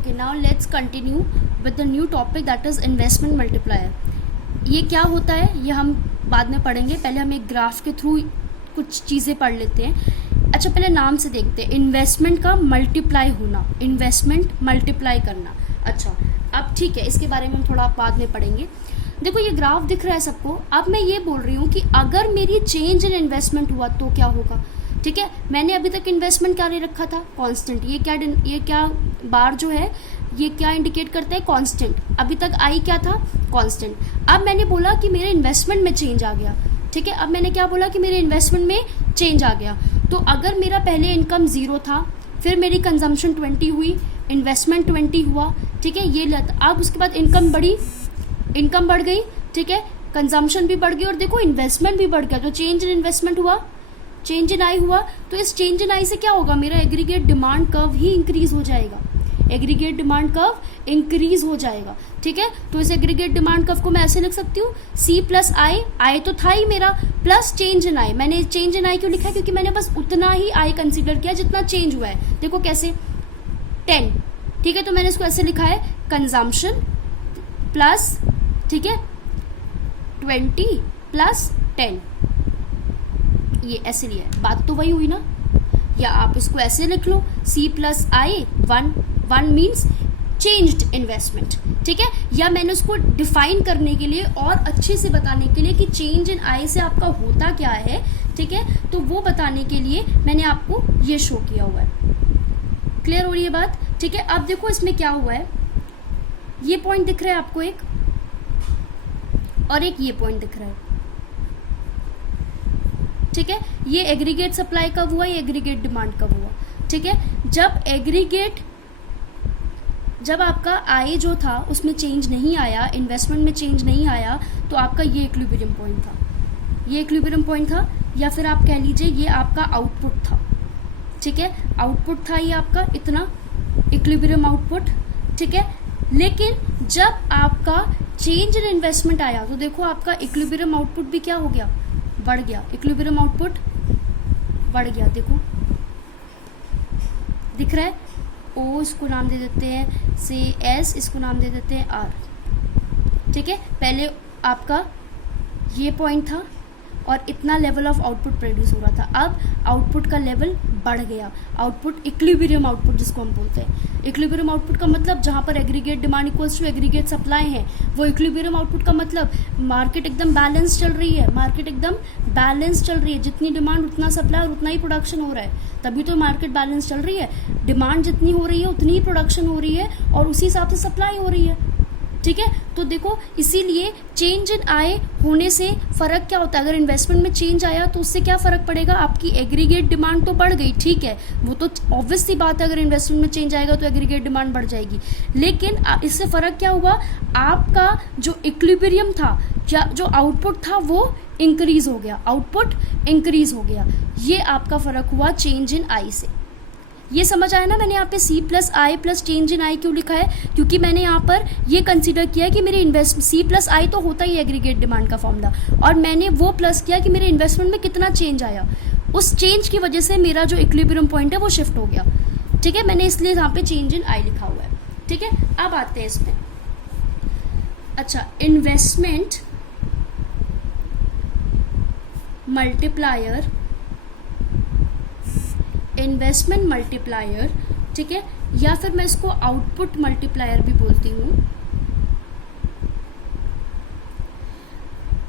Okay, now let's continue with the new topic that is investment multiplier. ये क्या होता है ये हम बाद में पढ़ेंगे, पहले हम एक ग्राफ के थ्रू कुछ चीज़ें पढ़ लेते हैं. अच्छा, पहले नाम से देखते हैं. इन्वेस्टमेंट का मल्टीप्लाई होना, इन्वेस्टमेंट मल्टीप्लाई करना. अच्छा, अब ठीक है, इसके बारे में हम थोड़ा बाद में पढ़ेंगे. देखो ये ग्राफ दिख रहा है सबको. अब मैं ये बोल रही हूँ कि अगर मेरी चेंज इन इन्वेस्टमेंट हुआ तो क्या होगा. ठीक है, मैंने अभी तक इन्वेस्टमेंट क्या ले रखा था, कांस्टेंट. ये क्या बार जो है ये क्या इंडिकेट करता है, कांस्टेंट. अभी तक आई क्या था, कांस्टेंट. अब मैंने बोला कि मेरे इन्वेस्टमेंट में चेंज आ गया. ठीक है, अब मैंने क्या बोला कि मेरे इन्वेस्टमेंट में चेंज आ गया. तो अगर मेरा पहले इनकम 0 था, फिर मेरी कंजम्पशन 20 हुई, इन्वेस्टमेंट 20 हुआ. ठीक है, ये लेता. अब उसके बाद इनकम बढ़ गई. ठीक है, कंजम्पशन भी बढ़ गई और देखो इन्वेस्टमेंट भी बढ़ गया. तो चेंज इन इन्वेस्टमेंट हुआ, चेंज इन आई हुआ. तो इस चेंज इन आई से क्या होगा, मेरा एग्रीगेट डिमांड कर्व ही इंक्रीज हो जाएगा. एग्रीगेट डिमांड कर्व इंक्रीज हो जाएगा. ठीक है, तो इस एग्रीगेट डिमांड कर्व को मैं ऐसे लिख सकती हूँ, सी प्लस आई तो था ही मेरा, प्लस चेंज इन आई. मैंने चेंज इन आई क्यों लिखा है, क्योंकि मैंने बस उतना ही आई कंसिडर किया जितना चेंज हुआ है. देखो कैसे, 10. ठीक है, तो मैंने इसको ऐसे लिखा है, कंजम्पशन प्लस, ठीक है, 20 प्लस 10. ये ऐसे लिया है, बात तो वही हुई ना. या आप इसको ऐसे लिख लो, सी प्लस आई 1 मीन्स चेंज्ड इन्वेस्टमेंट. ठीक है, या मैंने उसको डिफाइन करने के लिए और अच्छे से बताने के लिए कि चेंज इन आई से आपका होता क्या है. ठीक है, तो वो बताने के लिए मैंने आपको ये शो किया हुआ है. क्लियर हो रही है बात. ठीक है, अब देखो इसमें क्या हुआ है. ये पॉइंट दिख रहा है आपको एक, और एक ये पॉइंट दिख रहा है. ठीक है, ये एग्रीगेट सप्लाई कब हुआ, ये एग्रीगेट डिमांड कब हुआ. ठीक है, जब आपका आई जो था उसमें चेंज नहीं आया, इन्वेस्टमेंट में चेंज नहीं आया, तो आपका ये इक्विलिब्रियम पॉइंट था. ये इक्विलिब्रियम पॉइंट था, या फिर आप कह लीजिए ये आपका आउटपुट था. ठीक है, आउटपुट था ये आपका इतना इक्विलिब्रियम आउटपुट. ठीक है, लेकिन जब आपका चेंज इन इन्वेस्टमेंट आया तो देखो आपका इक्विलिब्रियम आउटपुट भी क्या हो गया, बढ़ गया. इक्विलिब्रियम आउटपुट बढ़ गया. देखो दिख रहा है, ओ इसको नाम दे देते हैं से एस, इसको नाम दे देते हैं आर. ठीक है, पहले आपका ये पॉइंट था और इतना लेवल ऑफ आउटपुट प्रोड्यूस हो रहा था. अब आउटपुट का लेवल बढ़ गया. आउटपुट इक्विलिब्रियम आउटपुट जिसको हम बोलते हैं. इक्विलिब्रियम आउटपुट का मतलब जहाँ पर aggregate demand equals to aggregate supply है, वो इक्विलिब्रियम आउटपुट का मतलब मार्केट एकदम बैलेंस चल रही है. मार्केट एकदम बैलेंस चल रही है, जितनी डिमांड उतना सप्लाई और उतना ही प्रोडक्शन हो रहा है. तभी तो मार्केट बैलेंस चल रही है. डिमांड जितनी हो रही है उतनी ही प्रोडक्शन हो रही है और उसी हिसाब से सप्लाई हो रही है. ठीक है, तो देखो इसीलिए चेंज इन आय होने से फर्क क्या होता है. अगर इन्वेस्टमेंट में चेंज आया तो उससे क्या फर्क पड़ेगा, आपकी एग्रीगेट डिमांड तो बढ़ गई. ठीक है, वो तो ऑब्वियस सी बात है, अगर इन्वेस्टमेंट में चेंज आएगा तो एग्रीगेट डिमांड बढ़ जाएगी. लेकिन इससे फर्क क्या हुआ, आपका जो इक्विलिब्रियम था या जो आउटपुट था वो इंक्रीज हो गया. आउटपुट इंक्रीज हो गया. ये आपका फर्क हुआ चेंज इन आई से. ये समझ आया ना. मैंने यहाँ पे C plus I plus change in I क्यों लिखा है, क्योंकि मैंने यहाँ पर ये कंसीडर किया कि मेरे इन्वेस्ट सी प्लस आई तो होता ही एग्रीगेट डिमांड का फॉर्मूला, और मैंने वो प्लस किया कि मेरे इन्वेस्टमेंट में कितना चेंज आया. उस चेंज की वजह से मेरा जो इक्विलिब्रियम पॉइंट है वो शिफ्ट हो गया. ठीक है, मैंने इसलिए यहाँ पे चेंज इन आई लिखा हुआ है. ठीक है, अब आते हैं इसमें. अच्छा, इन्वेस्टमेंट मल्टीप्लायर, ठीक है, या फिर मैं इसको आउटपुट मल्टीप्लायर भी बोलती हूँ.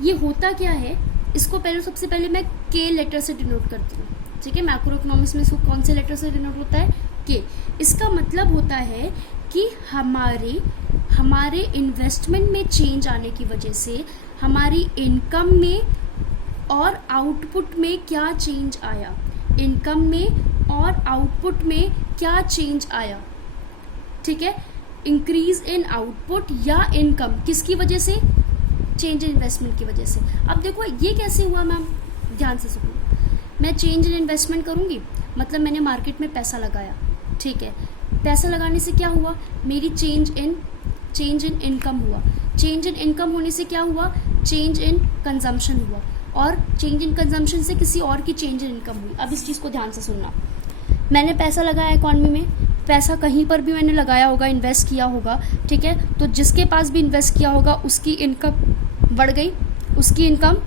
ये होता क्या है, इसको सबसे पहले मैं के लेटर से डिनोट करती हूँ. ठीक है, मैक्रो इकोनॉमिक्स में इसको कौन से लेटर से डिनोट होता है, के. इसका मतलब होता है कि हमारे इन्वेस्टमेंट में चेंज आने की वजह से हमारी इनकम में और आउटपुट में क्या चेंज आया. इनकम में और आउटपुट में क्या चेंज आया. ठीक है, इंक्रीज इन आउटपुट या इनकम किसकी वजह से, चेंज इन इन्वेस्टमेंट की वजह से. अब देखो ये कैसे हुआ मैम, ध्यान से सुनो. मैं चेंज इन इन्वेस्टमेंट करूंगी, मतलब मैंने मार्केट में पैसा लगाया. ठीक है, पैसा लगाने से क्या हुआ, मेरी चेंज इन इनकम हुआ. चेंज इन इनकम होने से क्या हुआ, चेंज इन कंजम्पशन हुआ, और चेंज इन कंजम्पशन से किसी और की चेंज इन इनकम हुई. अब इस चीज़ को ध्यान से सुनना. मैंने पैसा लगाया इकॉनमी में, पैसा कहीं पर भी मैंने लगाया होगा, इन्वेस्ट किया होगा, ठीक है, तो जिसके पास भी इन्वेस्ट किया होगा उसकी इनकम बढ़ गई, उसकी इनकम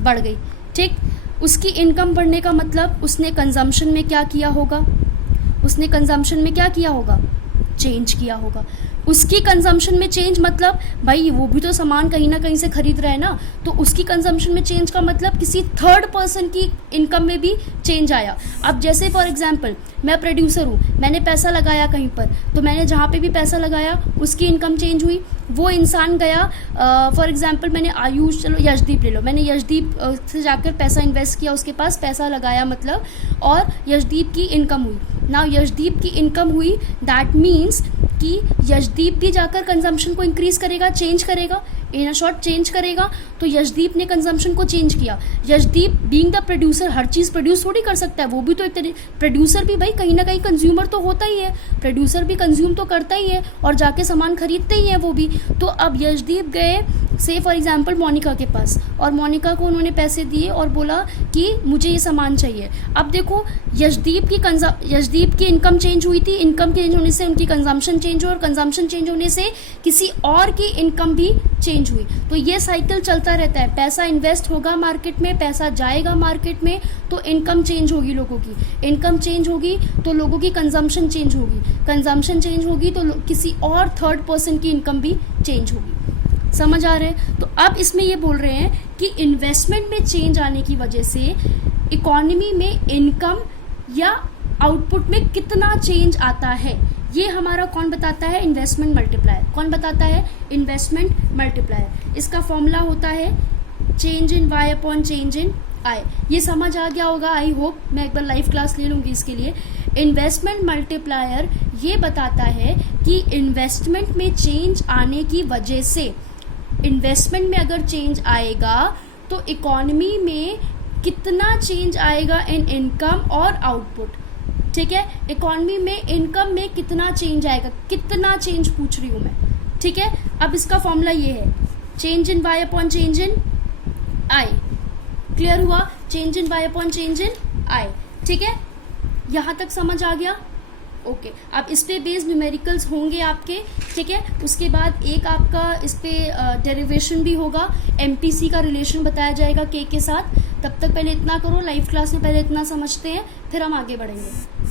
बढ़ गई, ठीक। उसकी इनकम बढ़ने का मतलब उसने कंजम्पशन में क्या किया होगा, उसने कंजम्पशन में क्या किया होगा, चेंज किया होगा। उसकी कंजम्पशन में चेंज मतलब भाई वो भी तो सामान कहीं ना कहीं से खरीद रहा है ना, तो उसकी कंजम्पशन में चेंज का मतलब किसी थर्ड पर्सन की इनकम में भी चेंज आया। अब जैसे फॉर एग्जांपल मैं प्रोड्यूसर हूँ, मैंने पैसा लगाया कहीं पर, तो मैंने जहाँ पे भी पैसा लगाया उसकी इनकम चेंज हुई। वो इंसान गया, फॉर एग्जांपल मैंने आयुष, चलो यशदीप ले लो, मैंने यशदीप से जाकर पैसा इन्वेस्ट किया, उसके पास पैसा लगाया मतलब, और यशदीप की इनकम हुई। नाउ यशदीप की इनकम हुई, दैट मीन्स कि यशदीप भी जाकर कंजम्पशन को इंक्रीज करेगा, चेंज करेगा, इन अ शॉर्ट चेंज करेगा। तो यशदीप ने कंजम्पशन को चेंज किया। Yashdeep being the producer her cheese produce थोड़ी कर सकता है, वो भी तो एक प्रोड्यूसर भी भाई कहीं ना कहीं कंज्यूमर तो होता ही है, प्रोड्यूसर भी कंज्यूम तो करता ही है और जाके सामान खरीदते ही है वो भी। तो अब यशदीप गए से फॉर एग्जांपल मोनिका के पास, और मोनिका को उन्होंने पैसे दिए और बोला कि मुझे ये सामान चाहिए। अब देखो यशदीप की इनकम चेंज हुई थी, इनकम चेंज होने से उनकी कंजम्पशन चेंज हुई, और कंजम्पशन चेंज होने से किसी और की इनकम भी चेंज हुई। तो ये साइकिल चलता रहता है, पैसा इन्वेस्ट होगा मार्केट में, पैसा जाएगा मार्केट में, तो इनकम चेंज होगी लोगों की, इनकम चेंज होगी तो लोगों की कंजम्पशन चेंज होगी, कंजम्पशन चेंज होगी तो किसी और थर्ड पर्सन की इनकम भी चेंज होगी। समझ आ रहा है? तो अब इसमें ये बोल रहे हैं कि इन्वेस्टमेंट में चेंज आने की वजह से इकोनॉमी में इनकम या आउटपुट में कितना चेंज आता है, ये हमारा कौन बताता है, इन्वेस्टमेंट मल्टीप्लायर। कौन बताता है, इन्वेस्टमेंट मल्टीप्लायर। इसका फॉर्मूला होता है change in Y upon change in I. ये समझ आ गया होगा, आई होप। मैं एक बार लाइव क्लास ले लूँगी इसके लिए। इन्वेस्टमेंट मल्टीप्लायर ये बताता है कि इन्वेस्टमेंट में चेंज आने की वजह से, इन्वेस्टमेंट में अगर चेंज आएगा तो इकोनॉमी में कितना चेंज आएगा इन इनकम और आउटपुट, ठीक है। इकोनॉमी में इनकम में कितना चेंज आएगा, कितना चेंज पूछ रही हूँ मैं, ठीक है। अब इसका फॉर्मूला ये है change in Y upon change in I. Clear हुआ? Change in Y upon change in I, ठीक है। यहाँ तक समझ आ गया? ओके। अब इस पे बेस्ड न्यूमेरिकल्स होंगे आपके, ठीक है। उसके बाद एक आपका इस पे डेरिवेशन भी होगा, एमपीसी का रिलेशन बताया जाएगा के साथ। तब तक पहले इतना करो, लाइव क्लास में पहले इतना समझते हैं, फिर हम आगे बढ़ेंगे।